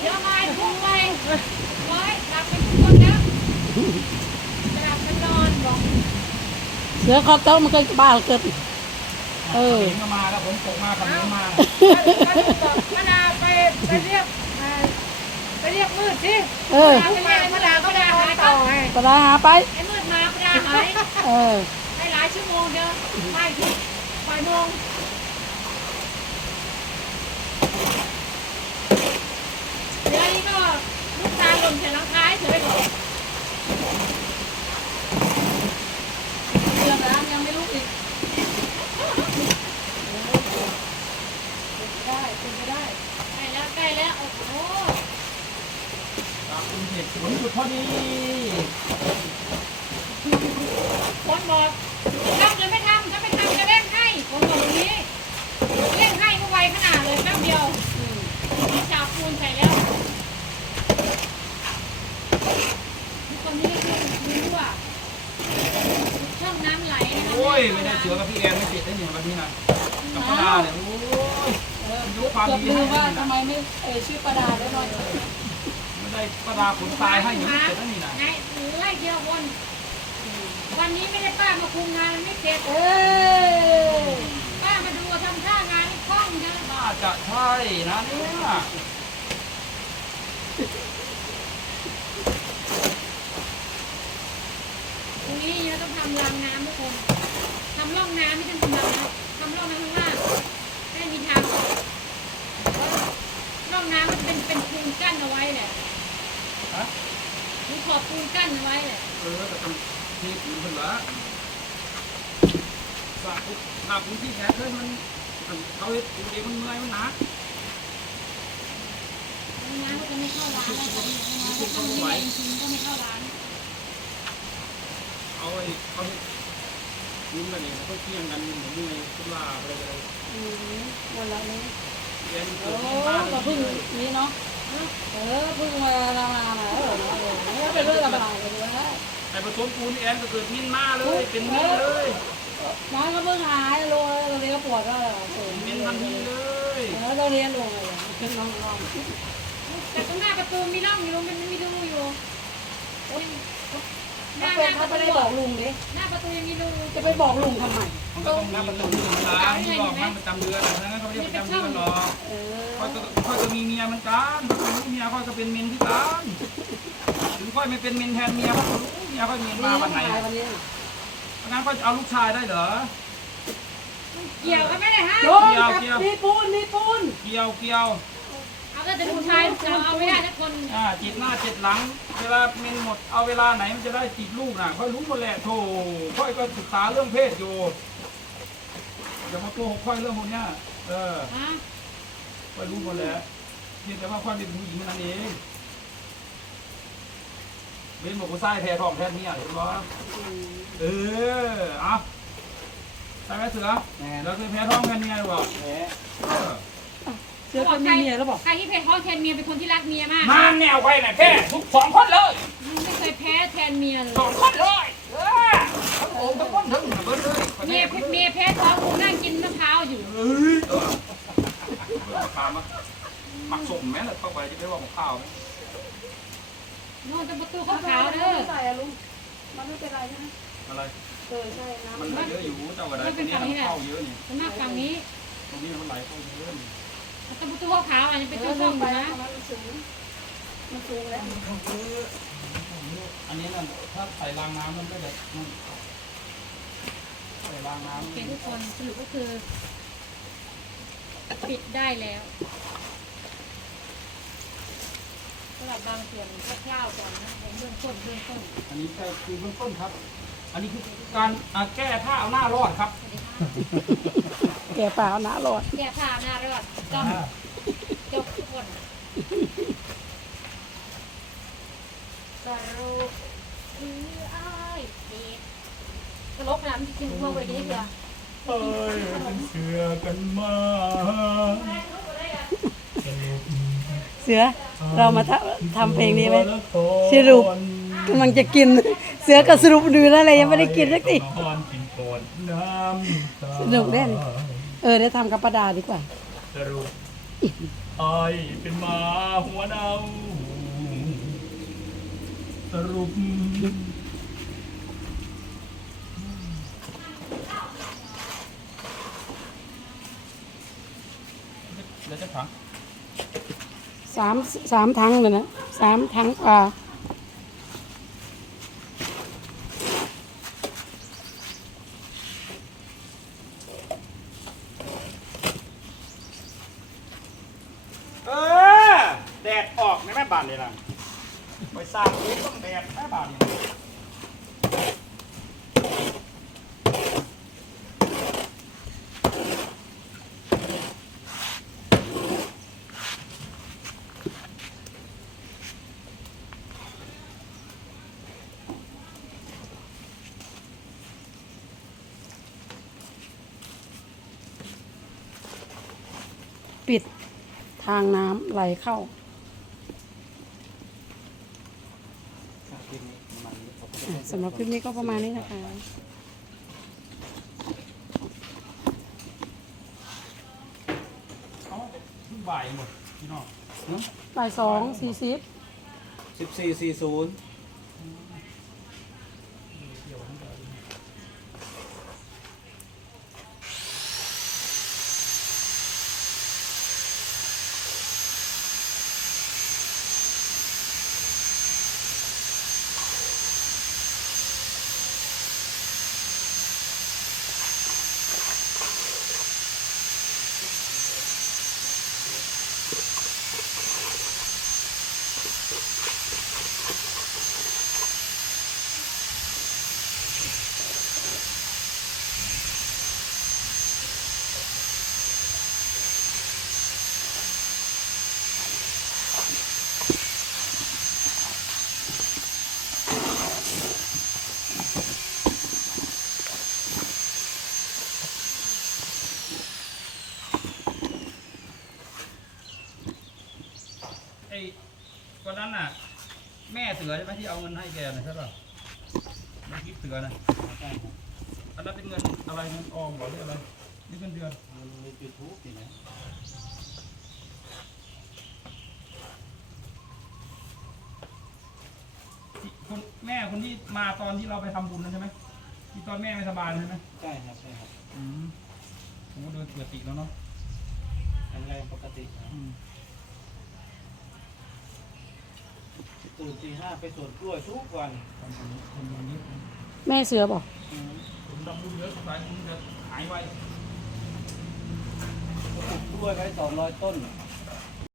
เดี๋ยวมาพุ่งไปไว้หลับเป็นคนแล้วหลับเป็นนอนบอกเสือเขาเต้ามันเคยบ้าเกิดเออเห็นก็มาแล้วผมตกมาขับรถมามาดูบมะนาวไปไปเรียกไปเรียกมืดสิเออไปเรียกมะนาวก็ได้หายต่อให้ปลาหาไปไอ้มืดมาก็ได้หายเออให้หลายชั่วโมงเดียวไม่ถึงบ่ายโมงเดี๋ยวนี้ก็ลูกตาลหล่นใส่รองเท้าเฉยก่อน เสือน้ำยังไม่รู้อีก ได้เป็นไปได้ใก ล้แล้ว โอ้โหจากกรุงเทพสวนหยุดพอดีคนบอกทำหรือไม่ทำถ้าไม่ทำจะเร่งให้คนบอกอย่างนี้เร่งให้ก็ไวขนาดเลยแป๊บเดียวมีชาวคูณใส่แล้วทุกคนนี้ก็คือรู้ว่าช่องน้ำไหลนะคะโอ้ยไม่ได้เสือกับพี่แอนไม่ติดได้เนี่ยวันนี้นะกับป้าดาเนี่ยโอ้ย เอ อรู้ความเกือบดีลืให้มว่านี่ทำนะไมไม่เอ่ยชื่อประดาได้หน่อยไม่ได้ป้าดาผลตายให้อย่างนี้เสร็จแล้วนี่นะไงไล่เดียววนวันนี้ไม่ได้ป้ามาคุมงานไม่เสร็จเอ้ยป้ามาดูทำท่างานคล่องเยอะน่าจะใช่นะเนี่ยตรงนี้เราต้องทำรางน้ำทุกคนทำร่องน้ำไม่ต้องทำรางน้ำทำร่องน้ำข้างล่างให้มีทางออกร่องน้ำมัน เป็นเป็นปูนกั้นเอาไว้แหละฮะมีขอบปูนกั้นเอาไว้แหละเออแต่ทำที่อื่นเพิ่นละสระปุ๊บสระพื้นที่แค่เคยมันมันเขาเฮ็ดอยู่เดียวมันเมื่อยมันหนักน้ำมันจะไม่เข้าร้านแล้วตอนนี้น้ำมันทำไม่ได้จริงๆก็ไม่เข้าร้านเอาไอ้เขาเฮ็ดยุ่งกันเนี่ยเขาเที่ยงกันเหมือนเมื่อยตุลาไปเลยอืมวันละนี้เรียนโอ้เกิดที่บ้านเราเพิ่งนี้เนาะ เออเพิ่งมาทำงานมาเออเนี่ยเป็นเรื่องอะไรเลยนะไอ้ผสมปูนแอนก็เกิดมินมาเลย เป็นมินเลยน้องก็เพิ่งหายโรยโรงเรียนก็ปวดก็เออมินทันทีเลยเออโรงเรียนลงเลยน้องลองแต่ตรงหน้าประตูมีร่องอยู่มันมีรูอยู่ หน้าเขาหเป็นน้าประเขาไม่ตูได้บอกลุงดิหน้าประตูยังมีรูจะไปบอกลุงทำไมมันก็ต้องมีประตูธรรมดาที่บอกมันประจำเดือนเพราะงั้นเขาไม่ได้ประจำเดือนหรอกเออค่อยก็ค่อยก็มีเมียเหมือนกันค่อยก็รู้เมียค่อยก็เป็นเมนที่กันถึงค่อยไม่เป็นเมนแทนเมียเขาก็รู้เมียค่อยเมนมาวันไหนวันนี้เพราะงั้นค่อยจะเอาลูกชายได้เหรอเกี่ยวกันไม่ได้ฮะโยนมีปูนมีปูนเกี่ยวเกี่ยว เอาแต่ผู้ชายเราเอาไม่ได้ทุกคนอ่าจิตหน้าจิตหลัง เวลาเมนหมดเอาเวลาไหนมันจะได้จิตลูกน่ะค่อยรู้หมดแหละโธ่ค่อยก็ศึกษาเรื่องเพศอยู่อย่ามาโกหกค่อยเรื่องพวกเนี้ยเออฮะค่อยรู้หมดแล้วเพียงแต่ว่าค่อยเป็นผู้หญิงเท่านั้นเองเบนบอกว่าไส้แพ้ท้องแพ้เมียเห็นบ่เออเอาใช่ไหมเสือเราเคยแพ้ท้องแพ้เมียหรือเปล่า เออ เสือคนมีเมียแล้วบอกใครที่เพจพ่อแทนเมียเป็นคนที่รักเมียมากมันแนวไปน่ะแค่ทุกสองคนเลยไม่เคยแพ้แทนเมียเลยสองคนเลยเออทั้งโอ่งทั้งก้นทั้งเบิดเลยเมียเมียแพ้ท้องกูนั่งกินมะพร้าวอยู่เอ้ยเออเออปลามาหมักสมแม่เลยเข้าไปจะไปว่าหมกข้าวไหมนอนตรงประตูขาวๆเด้อใส่อะลุงมันไม่เป็นไรใช่ไหมอะไรเออใช่น้ำมันไหลเยอะอยู่เจ้าก็ได้ตรงนี้มันเข้าเยอะนี่สำนักฝั่งนี้ตรงนี้มันไหลเข้าเยอะนี่ ตรงประตูขาวๆอะยังเป็นเอช่อลองงๆอไปยู่แล้วนะมันสูงมันสูงแล้วอันนี้น่ะถ้าใส่รางน้ำมันก็จะมันใส่รางน้ำโอเคทุกคนสรุปก็คือ ปิดได้แล้วสำหรับบางส่วนคร่าวๆก่อนนะเบื้องต้นเบื้องต้นอันนี้ก็คือเบื้องต้นครับ อันนี้คือการอ่าแก้ผ้าเอาหน้ารอดครับสวัสดีค่ะแก่เปล่าหนาหลอดแก้ผ้าหน้ารอดจบจบทุกคนสรุปคืออ้ายเพจตลกนะมันกินพวกไปนี้เถอะเอ้ยเป็นเสือกันมาเสือเรามาทำทำเพลงนี้ไหมสรุปกำลังจะกิน เสือก็สรุปดูแล้วอะไรยังไม่ได้กินสักทีนอนกินก่อนน้ำตาสนุกแน่น เออเดี๋ยวทำกับประดาดีกว่าสรุปไอ้เป็นหมาหัวเนาสรุปเดี๋ยวจะถังสามสามทั้งเลยนะสามทั้งกว่า เออ แดดออกในแม่ บานเลยล่ะไปสร้างรู้ต้องแดดแม่บานนี่ปิดทางน้ำไหลเข้า สำหรับคลิปนี้ก็ประมาณนี้นะคะเอาเพิ่งบ่ายหมดพี่น้องบ่ายสองสี่สิบสิบสี่สี่ศูนย์ ไอ้วันนั้นน่ะ แม่เสือใช่ไหมที่เอาเงินให้แกนะใช่ป่ะในคลิปเสือนะอันนั้นเป็นเงินอะไรเงินออมเหรอหรืออะไรนี่เงินเดือนมันมียูทูบนี่นะที่คนแม่คนที่มาตอนที่เราไปทำบุญนั่นใช่ไหมที่ตอนแม่ไม่สบายใช่ไหมใช่ครับใช่ครับอืมโอ้เดินเปิดติแล้วเนาะแข็งแรงปกติครับ อืม ตื่นตีห้าไปสวนกล้วยทุกวันคนคนนี้คนคนนี้แม่เสือบอกอืมผมทำบุญเยอะสายบุญจะหายไวปลูกกล้วยไว้สองร้อยต้น